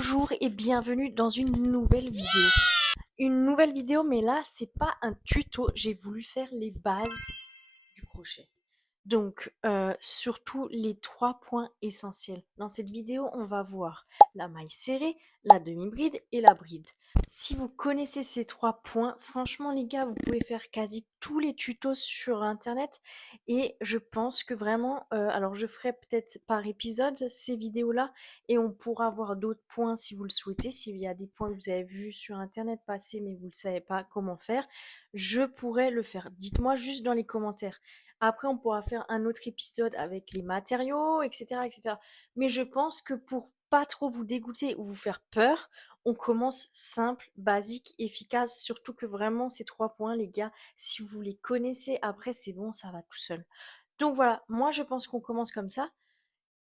Bonjour et bienvenue dans une nouvelle vidéo. Une nouvelle vidéo, mais là, c'est pas un tuto. J'ai voulu faire les bases du crochet. Donc, surtout les 3 points essentiels. Dans cette vidéo, on va voir la maille serrée, la demi-bride et la bride. Si vous connaissez ces 3 points, franchement les gars, vous pouvez faire quasi tous les tutos sur internet et je pense que vraiment, alors je ferai peut-être par épisode ces vidéos-là et on pourra voir d'autres points si vous le souhaitez. S'il y a des points que vous avez vus sur internet passer mais vous ne savez pas comment faire, je pourrais le faire. Dites-moi juste dans les commentaires. Après, on pourra faire un autre épisode avec les matériaux, etc., etc. Mais je pense que pour pas trop vous dégoûter ou vous faire peur, on commence simple, basique, efficace. Surtout que vraiment, ces 3 points, les gars, si vous les connaissez, après, c'est bon, ça va tout seul. Donc voilà, moi, je pense qu'on commence comme ça.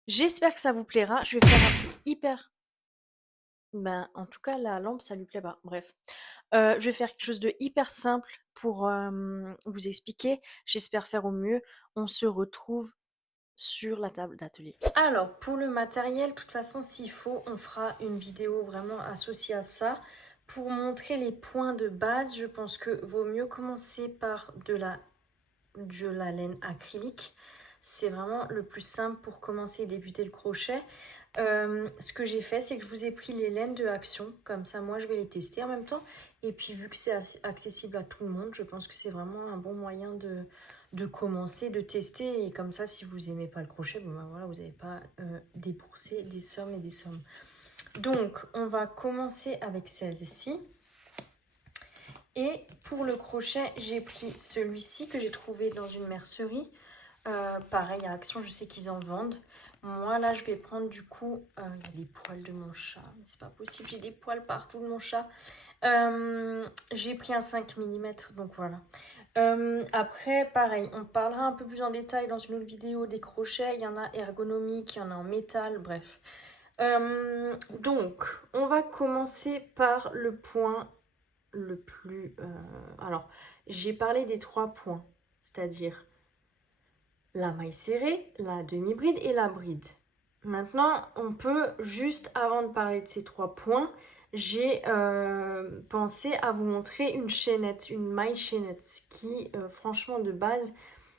J'espère que ça vous plaira. Je vais faire un truc hyper... Ben, en tout cas, la lampe, ça lui plaît pas. Bref. Je vais faire quelque chose de hyper simple pour vous expliquer. J'espère faire au mieux. On se retrouve sur la table d'atelier. Alors, pour le matériel, de toute façon, s'il faut, on fera une vidéo vraiment associée à ça. Pour montrer les points de base, je pense que vaut mieux commencer par de la laine acrylique. C'est vraiment le plus simple pour commencer et débuter le crochet. Ce que j'ai fait, c'est que je vous ai pris les laines de Action. Comme ça, moi, je vais les tester en même temps. Et puis, vu que c'est accessible à tout le monde, je pense que c'est vraiment un bon moyen de commencer, de tester. Et comme ça, si vous n'aimez pas le crochet, bon, ben voilà, vous n'avez pas déboursé des sommes et des sommes. Donc, on va commencer avec celle-ci. Et pour le crochet, j'ai pris celui-ci que j'ai trouvé dans une mercerie. Pareil, à Action, je sais qu'ils en vendent. Moi, là, je vais prendre du coup... Il y a des poils de mon chat. C'est pas possible, j'ai des poils partout de mon chat. J'ai pris un 5 mm, donc voilà. Après, pareil, on parlera un peu plus en détail dans une autre vidéo des crochets. Il y en a ergonomiques, il y en a en métal, bref. Donc, on va commencer par le point le plus... Alors, j'ai parlé des 3 points, c'est-à-dire la maille serrée, la demi-bride et la bride. Maintenant, on peut, juste avant de parler de ces 3 points, j'ai pensé à vous montrer une chaînette, une maille chaînette, qui, franchement, de base,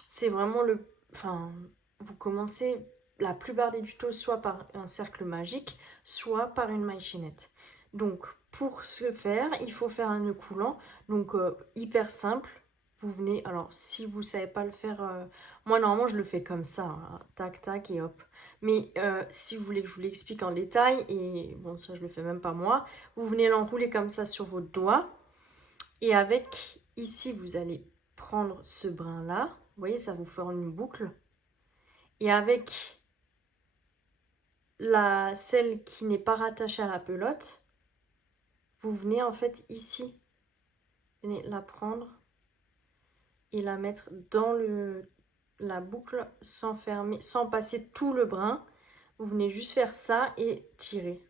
c'est vraiment le... Enfin, vous commencez la plupart des tutos soit par un cercle magique, soit par une maille chaînette. Donc, pour ce faire, il faut faire un nœud coulant. Donc, hyper simple. Vous venez... Alors, si vous ne savez pas le faire... moi, normalement, je le fais comme ça. Hein, tac, tac et hop. Mais si vous voulez que je vous l'explique en détail, et bon, ça, je le fais même pas moi, vous venez l'enrouler comme ça sur votre doigt. Et avec, ici, vous allez prendre ce brin-là. Vous voyez, ça vous forme une boucle. Et avec celle qui n'est pas rattachée à la pelote, vous venez en fait ici, vous venez la prendre et la mettre dans la boucle sans fermer, sans passer tout le brin. Vous venez juste faire ça et tirer.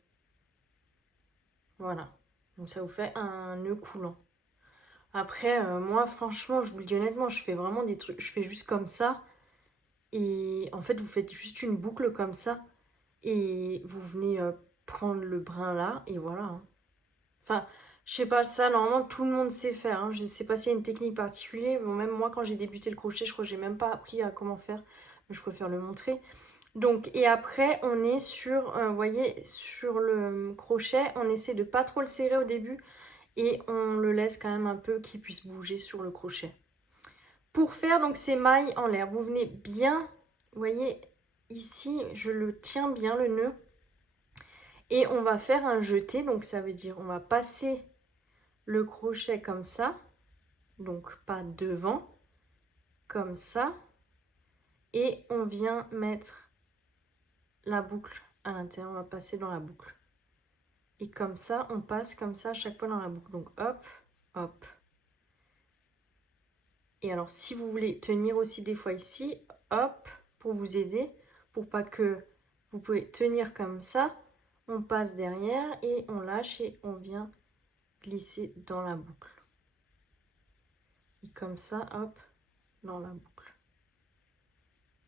Voilà. Donc ça vous fait un nœud coulant. Après, moi franchement, je vous le dis honnêtement, je fais vraiment des trucs, je fais juste comme ça. Et en fait, vous faites juste une boucle comme ça. Et vous venez prendre le brin là. Et voilà. Hein. Enfin, je sais pas, ça, normalement, tout le monde sait faire. Hein. Je sais pas s'il y a une technique particulière. Bon, même moi, quand j'ai débuté le crochet, je crois que j'ai même pas appris à comment faire. Mais je préfère le montrer. Donc, et après, on est sur, vous voyez, sur le crochet, on essaie de pas trop le serrer au début. Et on le laisse quand même un peu qu'il puisse bouger sur le crochet. Pour faire donc ces mailles en l'air, vous venez bien, vous voyez, ici, je le tiens bien le nœud. Et on va faire un jeté, donc ça veut dire on va passer le crochet comme ça, donc pas devant, comme ça. Et on vient mettre la boucle à l'intérieur, on va passer dans la boucle. Et comme ça, on passe comme ça à chaque fois dans la boucle. Donc hop, hop. Et alors si vous voulez tenir aussi des fois ici, hop, pour vous aider, pour pas que vous pouvez tenir comme ça, on passe derrière et on lâche et on vient glisser dans la boucle. Et comme ça, hop, dans la boucle.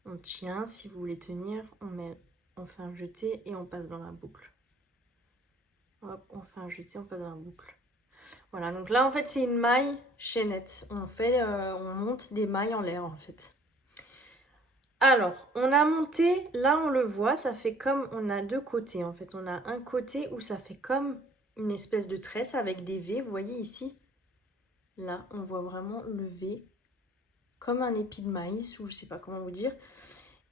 On tient, si vous voulez tenir, on fait un jeté et on passe dans la boucle. fait un jeté, on passe dans la boucle. Voilà, donc là en fait c'est une maille chaînette. On monte des mailles en l'air en fait. Alors, on a monté, là on le voit, ça fait comme, on a deux côtés en fait. On a un côté où ça fait comme une espèce de tresse avec des V, vous voyez ici. Là, on voit vraiment le V, comme un épi de maïs, ou je sais pas comment vous dire.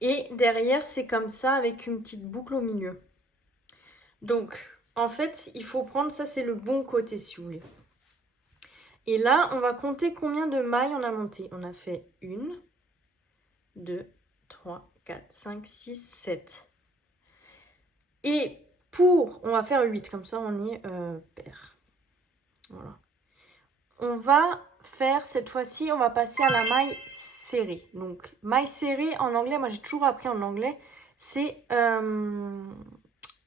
Et derrière, c'est comme ça, avec une petite boucle au milieu. Donc, en fait, il faut prendre, ça c'est le bon côté si vous voulez. Et là, on va compter combien de mailles on a monté. On a fait 1, 2, 3, 4, 5, 6, 7. Et on va faire 8, comme ça on est pair. Voilà. On va faire cette fois-ci, on va passer à la maille serrée. Donc, maille serrée en anglais, moi j'ai toujours appris en anglais, c'est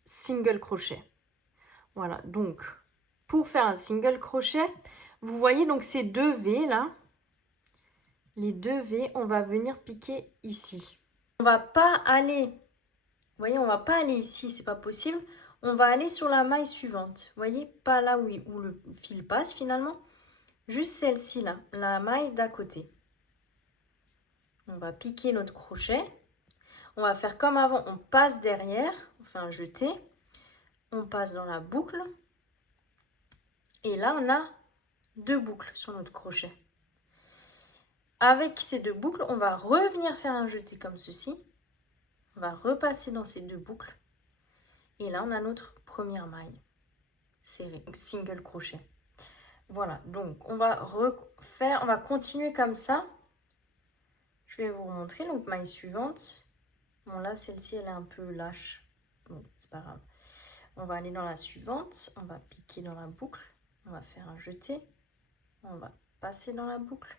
single crochet. Voilà, donc pour faire un single crochet, vous voyez donc ces deux V là, les deux V, on va venir piquer ici. On va pas aller, vous voyez, on va pas aller ici, c'est pas possible. On va aller sur la maille suivante. Vous voyez, pas là où le fil passe finalement, juste celle-ci là, la maille d'à côté. On va piquer notre crochet. On va faire comme avant, on passe derrière, on fait un jeté, on passe dans la boucle. Et là, on a deux boucles sur notre crochet. Avec ces deux boucles, on va revenir faire un jeté comme ceci. On va repasser dans ces deux boucles. Et là, on a notre première maille serrée, single crochet. Voilà, donc on va refaire, on va continuer comme ça. Je vais vous remontrer, donc maille suivante. Bon là, celle-ci, elle est un peu lâche. Bon, c'est pas grave. On va aller dans la suivante, on va piquer dans la boucle. On va faire un jeté. On va passer dans la boucle.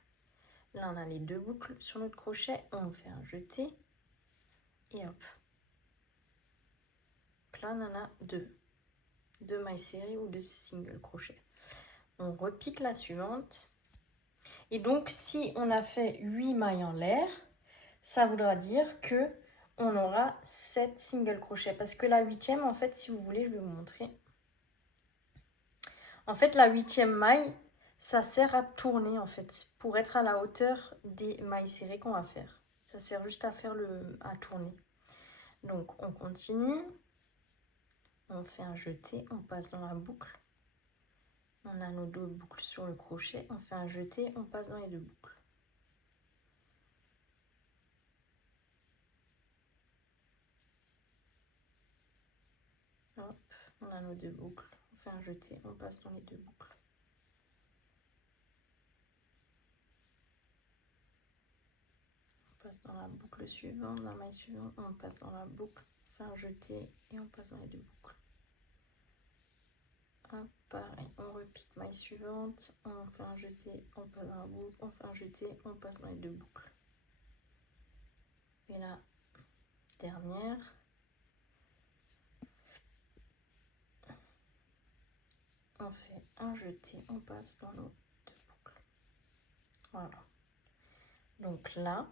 Là, on a les deux boucles sur notre crochet. On fait un jeté. Et hop. Donc là, on en a deux. Deux mailles serrées ou deux single crochets. On repique la suivante. Et donc, si on a fait 8 mailles en l'air, ça voudra dire que on aura 7 single crochets. Parce que la huitième, en fait, si vous voulez, je vais vous montrer. En fait, la huitième maille, ça sert à tourner, en fait, pour être à la hauteur des mailles serrées qu'on va faire. Ça sert juste à faire à tourner. Donc, on continue. On fait un jeté, on passe dans la boucle. On a nos deux boucles sur le crochet. On fait un jeté, on passe dans les deux boucles. Hop, on a nos deux boucles. On fait un jeté, on passe dans les deux boucles. On passe dans la boucle suivante, dans la maille suivante, on passe dans la boucle, on fait un jeté et on passe dans les deux boucles. Hop, pareil, on repique maille suivante, on fait un jeté, on passe dans la boucle, on fait un jeté, on passe dans les deux boucles. Et la dernière. On fait un jeté, on passe dans nos deux boucles. Voilà. Donc là,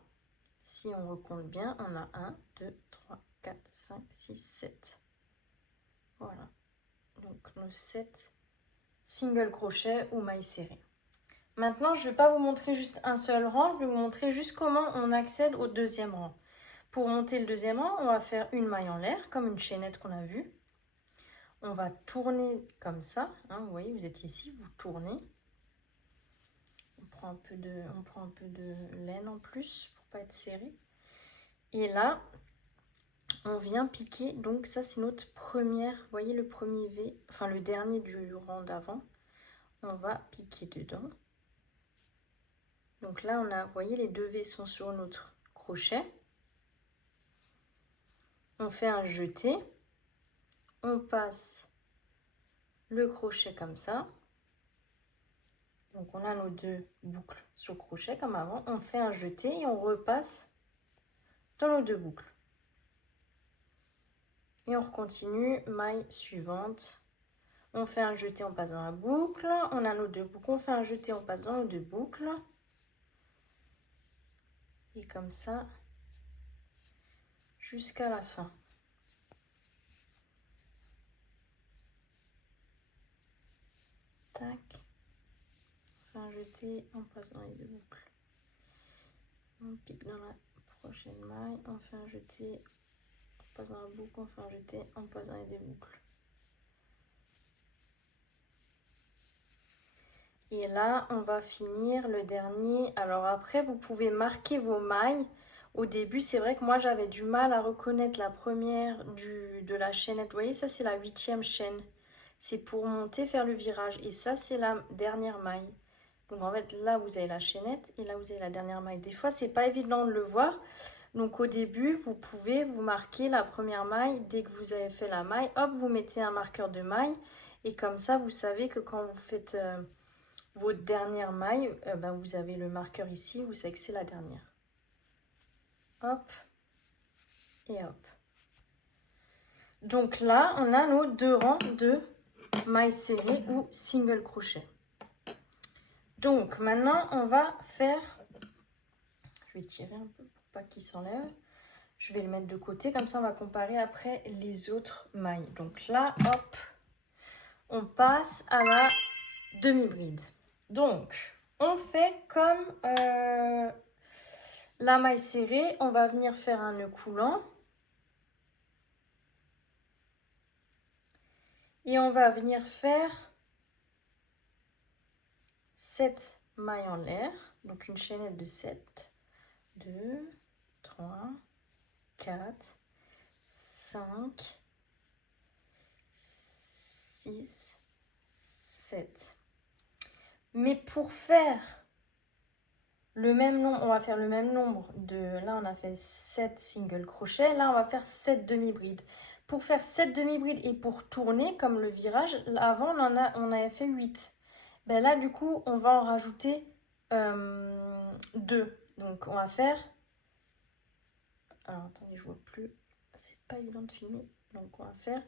si on recompte bien, on a 1, 2, 3, 4, 5, 6, 7. Voilà. Donc nos 7 single crochets ou mailles serrées. Maintenant, je ne vais pas vous montrer juste un seul rang, je vais vous montrer juste comment on accède au deuxième rang. Pour monter le deuxième rang, on va faire une maille en l'air, comme une chaînette qu'on a vue. On va tourner comme ça, hein, vous voyez, vous êtes ici, vous tournez. On prend un peu de laine en plus pour pas être serré. Et là, on vient piquer, donc ça c'est notre première, vous voyez le premier V, enfin le dernier du rang d'avant. On va piquer dedans. Donc là, on a, vous voyez, les deux V sont sur notre crochet. On fait un jeté. On passe le crochet comme ça. Donc on a nos deux boucles sur le crochet comme avant. On fait un jeté et on repasse dans nos deux boucles. Et on continue, maille suivante. On fait un jeté, on passe dans la boucle. On a nos deux boucles. On fait un jeté, on passe dans nos deux boucles. Et comme ça, jusqu'à la fin. tac. On fait un jeté, on passe dans les deux boucles. On pique dans la prochaine maille, on fait un jeté, on passe dans la boucle, on fait un jeté, on passe dans les deux boucles. Et là, on va finir le dernier. Alors après, vous pouvez marquer vos mailles. Au début, c'est vrai que moi, j'avais du mal à reconnaître la première de la chaînette. Vous voyez, ça, c'est la 8e chaîne. C'est pour monter, faire le virage. Et ça, c'est la dernière maille. Donc, en fait, là, vous avez la chaînette et là, vous avez la dernière maille. Des fois, c'est pas évident de le voir. Donc, au début, vous pouvez vous marquer la première maille. Dès que vous avez fait la maille, hop, vous mettez un marqueur de maille. Et comme ça, vous savez que quand vous faites... votre dernière maille, vous avez le marqueur ici, vous savez que c'est la dernière. Hop, et hop. Donc là, on a nos 2 rangs de mailles serrées ou single crochet. Donc maintenant, on va faire... Je vais tirer un peu pour pas qu'il s'enlève. Je vais le mettre de côté, comme ça on va comparer après les autres mailles. Donc là, hop, on passe à la demi-bride. Donc, on fait comme la maille serrée. On va venir faire un nœud coulant. Et on va venir faire 7 mailles en l'air. Donc, une chaînette de 7. 2, 3, 4, 5, 6, 7. Mais pour faire le même nombre, on va faire le même nombre de... Là, on a fait 7 single crochets. Là, on va faire 7 demi-brides. Pour faire 7 demi-brides et pour tourner, comme le virage, avant, on avait fait 8. Ben là, du coup, on va en rajouter 2. Donc, on va faire... Alors, attendez, je vois plus. C'est pas évident de filmer. Donc, on va faire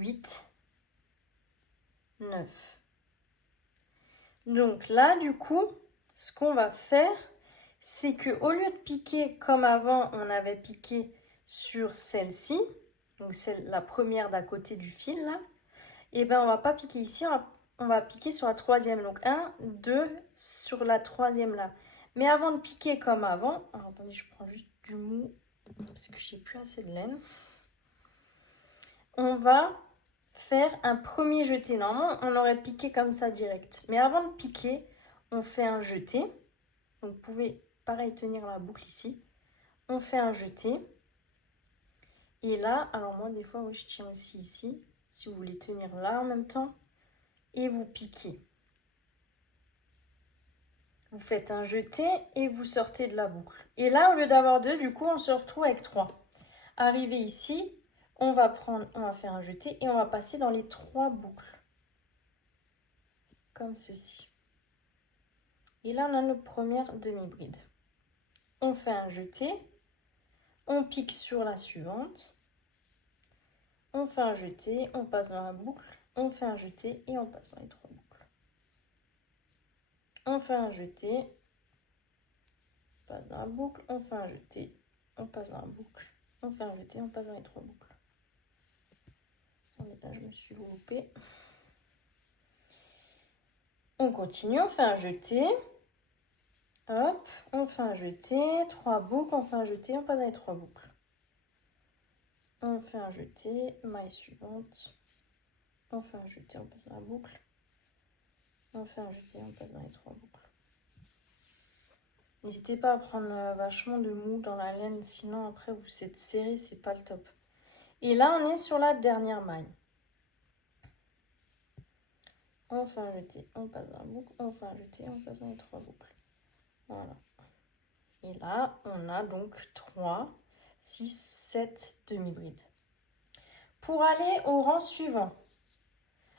8, 9. Donc là, du coup, ce qu'on va faire, c'est que au lieu de piquer comme avant, on avait piqué sur celle-ci, donc c'est la première d'à côté du fil là, et ben on va pas piquer ici, on va piquer sur la troisième. Donc 1, 2, sur la troisième là. Mais avant de piquer comme avant, alors attendez, je prends juste du mou parce que j'ai plus assez de laine. On va faire un premier jeté. Normalement, on aurait piqué comme ça direct. Mais avant de piquer, on fait un jeté. Donc, vous pouvez, pareil, tenir la boucle ici. On fait un jeté. Et là, alors moi, des fois, oui, je tiens aussi ici. Si vous voulez tenir là en même temps. Et vous piquez. Vous faites un jeté et vous sortez de la boucle. Et là, au lieu d'avoir 2, du coup, on se retrouve avec 3. Arrivé ici, on va faire un jeté et on va passer dans les 3 boucles. Comme ceci. Et là, on a notre première demi-bride. On fait un jeté. On pique sur la suivante. On fait un jeté. On passe dans la boucle. On fait un jeté et on passe dans les 3 boucles. On fait un jeté. On passe dans la boucle. On fait un jeté. On passe dans la boucle. On fait un jeté. On passe dans les 3 boucles. Attendez, là, je me suis loupée. On continue. On fait un jeté. Hop, on fait un jeté, 3 boucles, on fait un jeté, on passe dans les 3 boucles. On fait un jeté, maille suivante. On fait un jeté, on passe dans la boucle. On fait un jeté, on passe dans les 3 boucles. N'hésitez pas à prendre vachement de mou dans la laine, sinon après vous êtes serré, c'est pas le top. Et là, on est sur la dernière maille. On fait un jeté, on passe dans la boucle, on fait un jeté, on passe dans les 3 boucles. Voilà. Et là, on a donc 3, 6, 7 demi-brides. Pour aller au rang suivant,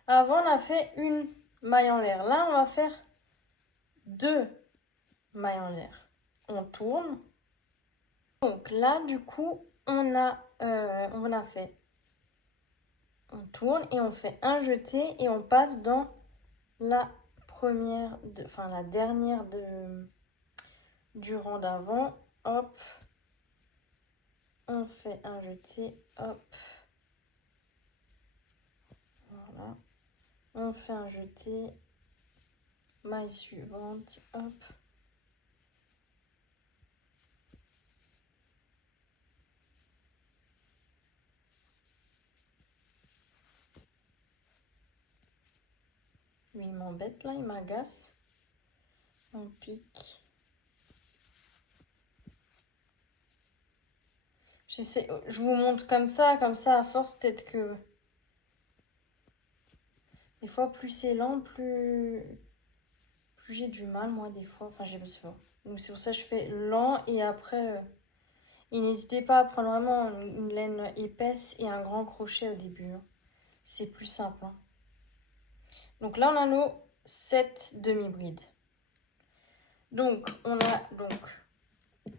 avant on a fait une maille en l'air. Là, on va faire 2 mailles en l'air. On tourne. Donc là, du coup, on a fait. On tourne et on fait un jeté et on passe dans la première, la dernière du rang d'avant. Hop. On fait un jeté. Hop. Voilà. On fait un jeté, maille suivante, hop. Lui, il m'embête là, il m'agace. On pique. Je vous montre comme ça, à force, peut-être que... Des fois, plus c'est lent, plus j'ai du mal, moi, des fois. Enfin, j'ai besoin. Donc, c'est pour ça que je fais lent et après... Et n'hésitez pas à prendre vraiment une laine épaisse et un grand crochet au début. Hein. C'est plus simple. Hein. Donc là, on a nos 7 demi-brides. Donc, on a donc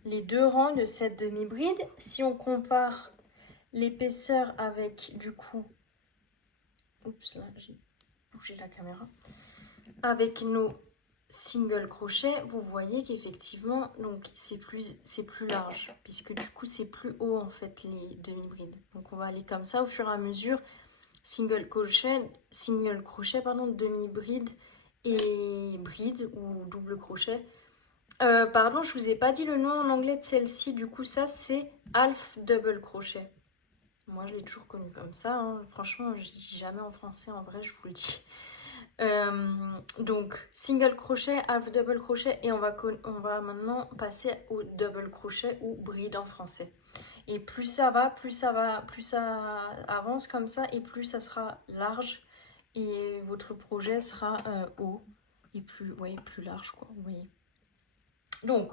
les 2 rangs de 7 demi-brides. Si on compare l'épaisseur avec, du coup... Oups, là, j'ai bougé la caméra. Avec nos single crochets, vous voyez qu'effectivement, donc c'est plus large, puisque du coup, c'est plus haut, en fait, les demi-brides. Donc, on va aller comme ça au fur et à mesure. Single crochet, demi-bride et bride ou double crochet. Pardon, je vous ai pas dit le nom en anglais de celle-ci. Du coup, ça, c'est half double crochet. Moi, je l'ai toujours connu comme ça. Hein. Franchement, je dis jamais en français, en vrai, je vous le dis. Donc, single crochet, half double crochet. Et on va maintenant passer au double crochet ou bride en français. Et plus ça avance comme ça, et plus ça sera large. Et votre projet sera haut et plus large, quoi, vous voyez. Donc,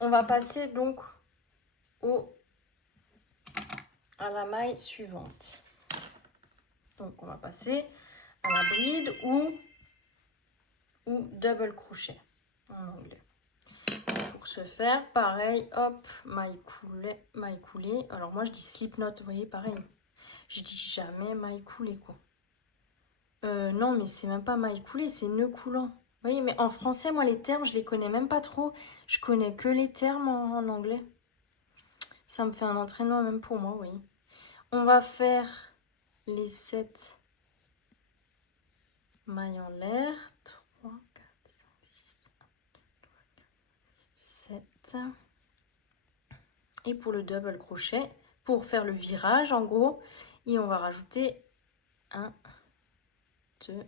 on va passer donc à la maille suivante. Donc, on va passer à la bride ou double crochet en anglais. Pour ce faire, pareil, hop, maille coulée. Alors, moi, je dis slip knot, vous voyez, pareil. Je dis jamais maille coulée, quoi. Non, mais c'est même pas maille coulée, c'est nœud coulant. Vous voyez, mais en français, moi, les termes, je les connais même pas trop. Je connais que les termes en anglais. Ça me fait un entraînement même pour moi, oui. On va faire les 7 mailles en l'air. 3, 4, 5, 6, 7. Et pour le double crochet, pour faire le virage, en gros, et on va rajouter 1, 2,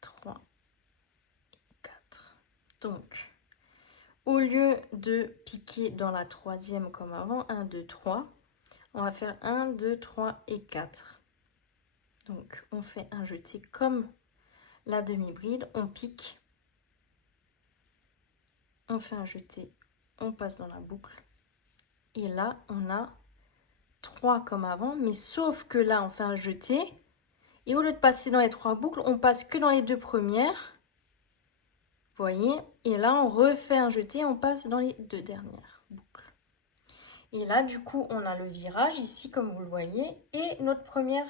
3, 4. Donc, au lieu de piquer dans la troisième comme avant, 1, 2, 3, on va faire 1, 2, 3 et 4. Donc, on fait un jeté comme la demi-bride, on pique, on fait un jeté, on passe dans la boucle. Et là, on a 3 comme avant, mais sauf que là, on fait un jeté. Et au lieu de passer dans les 3 boucles, on passe que dans les 2 premières. Vous voyez? Et là, on refait un jeté, on passe dans les 2 dernières boucles. Et là, du coup, on a le virage ici, comme vous le voyez, et notre première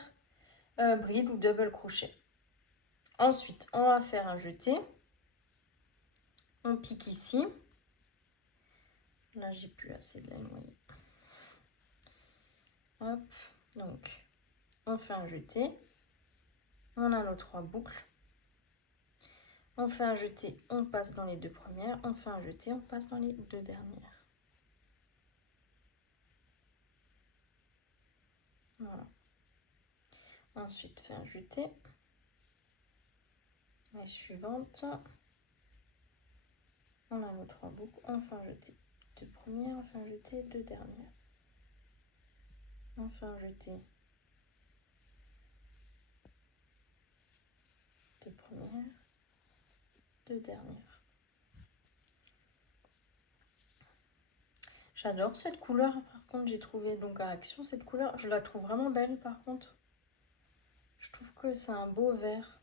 bride ou double crochet. Ensuite, on va faire un jeté. On pique ici. Là, j'ai plus assez de laine, vous voyez. Hop, donc, on fait un jeté. On a nos 3 boucles. On fait un jeté, on passe dans les 2 premières. On fait un jeté, on passe dans les 2 dernières. Voilà. Ensuite, fait un jeté. La suivante. On a nos 3 boucles. On fait un jeté. 2 premières, on fait un jeté, 2 dernières. On fait un jeté. 2 premières, 2 dernières. J'adore cette couleur, par contre, j'ai trouvé donc à Action cette couleur. Je la trouve vraiment belle, par contre. Je trouve que c'est un beau vert.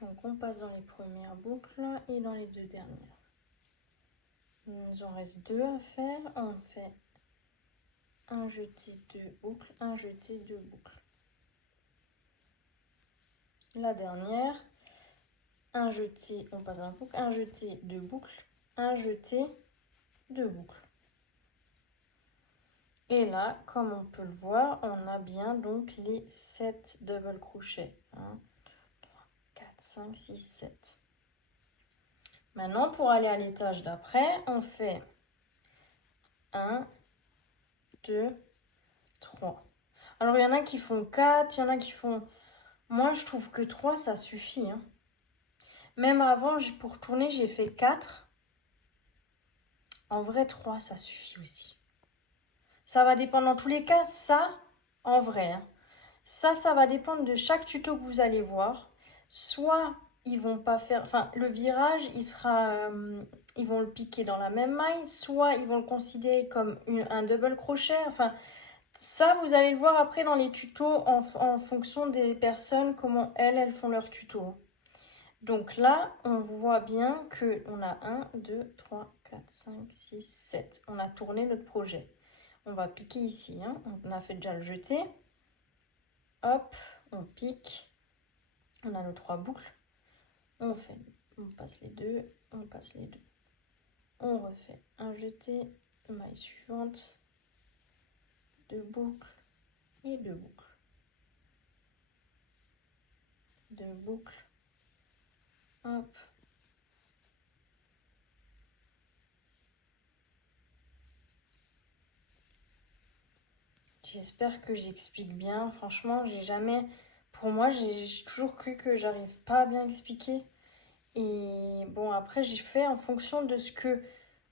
Donc on passe dans les premières boucles et dans les 2 dernières. Il nous en reste 2 à faire. On fait un jeté, 2 boucles, un jeté, 2 boucles. La dernière, un jeté, on passe dans la boucle, un jeté, 2 boucles, un jeté, 2 boucles. Et là, comme on peut le voir, on a bien donc les 7 double crochets. 1, 3, 4, 5, 6, 7. Maintenant, pour aller à l'étage d'après, on fait 1, 2, 3. Alors, il y en a qui font 4, il y en a qui font... Moi, je trouve que 3, ça suffit. Hein. Même avant, pour tourner, j'ai fait 4. En vrai, 3, ça suffit aussi. Ça va dépendre dans tous les cas, ça, en vrai. Hein. Ça va dépendre de chaque tuto que vous allez voir. Soit ils vont pas faire... Enfin, le virage, ils vont le piquer dans la même maille. Soit ils vont le considérer comme un double crochet. Enfin, ça, vous allez le voir après dans les tutos en fonction des personnes, comment elles font leur tuto. Donc là, on voit bien qu'on a 1, 2, 3, 4, 5, 6, 7. On a tourné notre projet. On va piquer ici. Hein. On a fait déjà le jeté. Hop, on pique. On a nos 3 boucles. On passe les deux. On passe les deux. On refait un jeté. Maille suivante. 2 boucles. Et 2 boucles. 2 boucles. Hop. J'espère que j'explique bien. Franchement, j'ai jamais... Pour moi, j'ai toujours cru que j'arrive pas à bien expliquer. Et bon, après, j'ai fait en fonction de ce que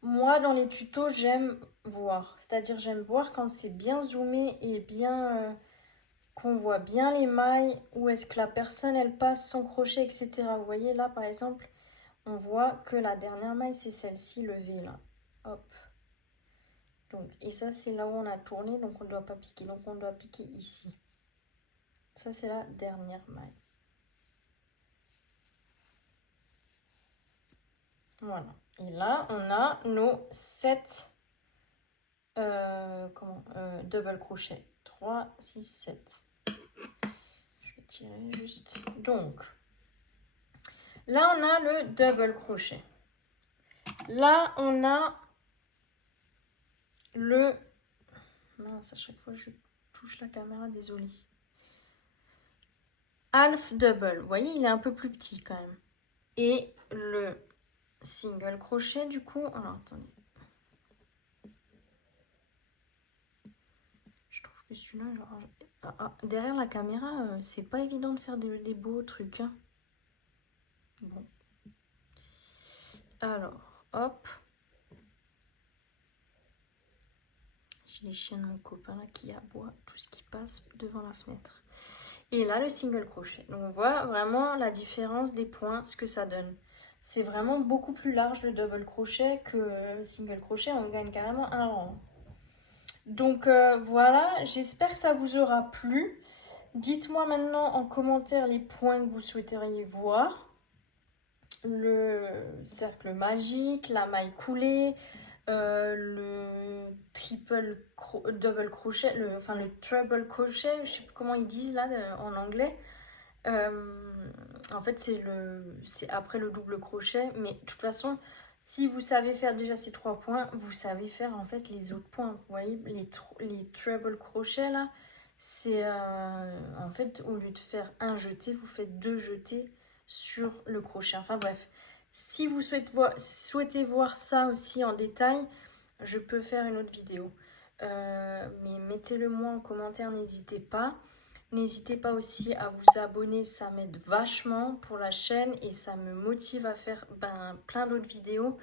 moi, dans les tutos, j'aime voir. C'est-à-dire, j'aime voir quand c'est bien zoomé et bien... qu'on voit bien les mailles, où est-ce que la personne, elle passe son crochet, etc. Vous voyez, là, par exemple, on voit que la dernière maille, c'est celle-ci, le V, là. Hop. Donc, et ça, c'est là où on a tourné, donc on ne doit pas piquer. Donc, on doit piquer ici. Ça, c'est la dernière maille. Voilà. Et là, on a nos 7 double crochets. 3, 6, 7. Je vais tirer juste. Donc, là, on a le double crochet. Là, on a le... Mince, à chaque fois, je touche la caméra, désolée. Half double. Vous voyez, il est un peu plus petit quand même. Et le single crochet, du coup... Alors, attendez. Je trouve que celui-là... derrière la caméra, c'est pas évident de faire des beaux trucs. Hein. Bon. Alors, hop. J'ai les chiens de mon copain là qui aboient tout ce qui passe devant la fenêtre. Et là, le single crochet. Donc, on voit vraiment la différence des points, ce que ça donne. C'est vraiment beaucoup plus large le double crochet que le single crochet. On gagne carrément un rang. Donc, voilà. J'espère que ça vous aura plu. Dites-moi maintenant en commentaire les points que vous souhaiteriez voir. Le cercle magique, la maille coulée, le double crochet, le treble crochet, je sais plus comment ils disent là en anglais. En fait, c'est après le double crochet, mais de toute façon, si vous savez faire déjà ces 3 points, vous savez faire en fait les autres points. Vous voyez, les treble crochets là, c'est en fait au lieu de faire un jeté, vous faites 2 jetés sur le crochet. Enfin bref, si vous souhaitez voir ça aussi en détail, je peux faire une autre vidéo. Mais mettez-le moi en commentaire, n'hésitez pas. N'hésitez pas aussi à vous abonner, ça m'aide vachement pour la chaîne et ça me motive à faire plein d'autres vidéos.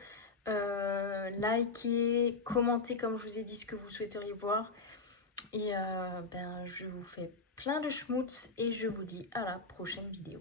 Likez, commentez comme je vous ai dit ce que vous souhaiteriez voir. Et je vous fais plein de schmutz et je vous dis à la prochaine vidéo.